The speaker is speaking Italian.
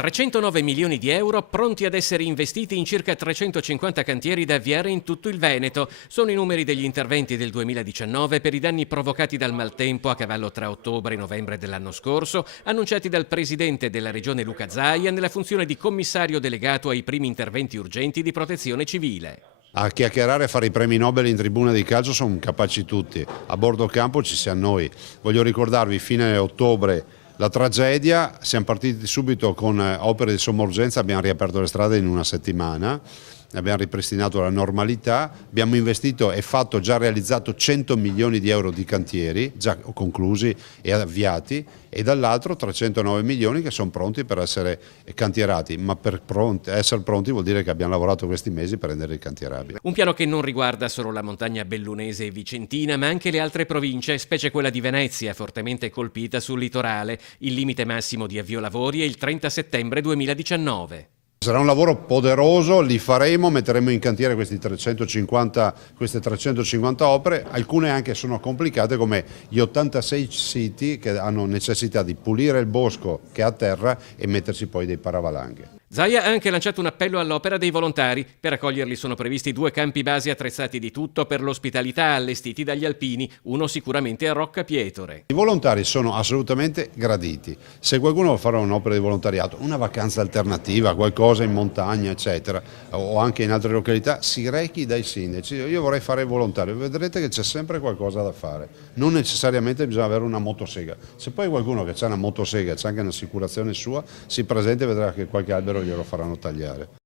309 milioni di euro pronti ad essere investiti in circa 350 cantieri da avviare in tutto il Veneto. Sono i numeri degli interventi del 2019 per i danni provocati dal maltempo a cavallo tra ottobre e novembre dell'anno scorso, annunciati dal presidente della regione Luca Zaia nella funzione di commissario delegato ai primi interventi urgenti di protezione civile. A chiacchierare e fare i premi Nobel in tribuna di calcio sono capaci tutti, a bordo campo ci siamo noi. Voglio ricordarvi, fine ottobre, la tragedia, siamo partiti subito con opere di somma urgenza, abbiamo riaperto le strade in una settimana, abbiamo ripristinato la normalità, abbiamo investito e già realizzato 100 milioni di euro di cantieri, già conclusi e avviati, e dall'altro 309 milioni che sono pronti per essere cantierati, ma per essere pronti vuol dire che abbiamo lavorato questi mesi per renderli cantierabili. Un piano che non riguarda solo la montagna bellunese e vicentina, ma anche le altre province, specie quella di Venezia, fortemente colpita sul litorale. Il limite massimo di avvio lavori è il 30 settembre 2019. Sarà un lavoro poderoso, li faremo, metteremo in cantiere queste 350 opere, alcune anche sono complicate come gli 86 siti che hanno necessità di pulire il bosco che è a terra e metterci poi dei paravalanghe. Zaia ha anche lanciato un appello all'opera dei volontari. Per accoglierli sono previsti 2 campi base attrezzati di tutto per l'ospitalità allestiti dagli alpini, uno sicuramente a Rocca Pietore. I volontari sono assolutamente graditi. Se qualcuno vuole fare un'opera di volontariato, una vacanza alternativa, qualcosa in montagna, eccetera, o anche in altre località, si rechi dai sindaci. Io vorrei fare il volontario, vedrete che c'è sempre qualcosa da fare. Non necessariamente bisogna avere una motosega. Se poi qualcuno che ha una motosega, c'è anche un'assicurazione sua, si presenta e vedrà che qualche albero glielo faranno tagliare.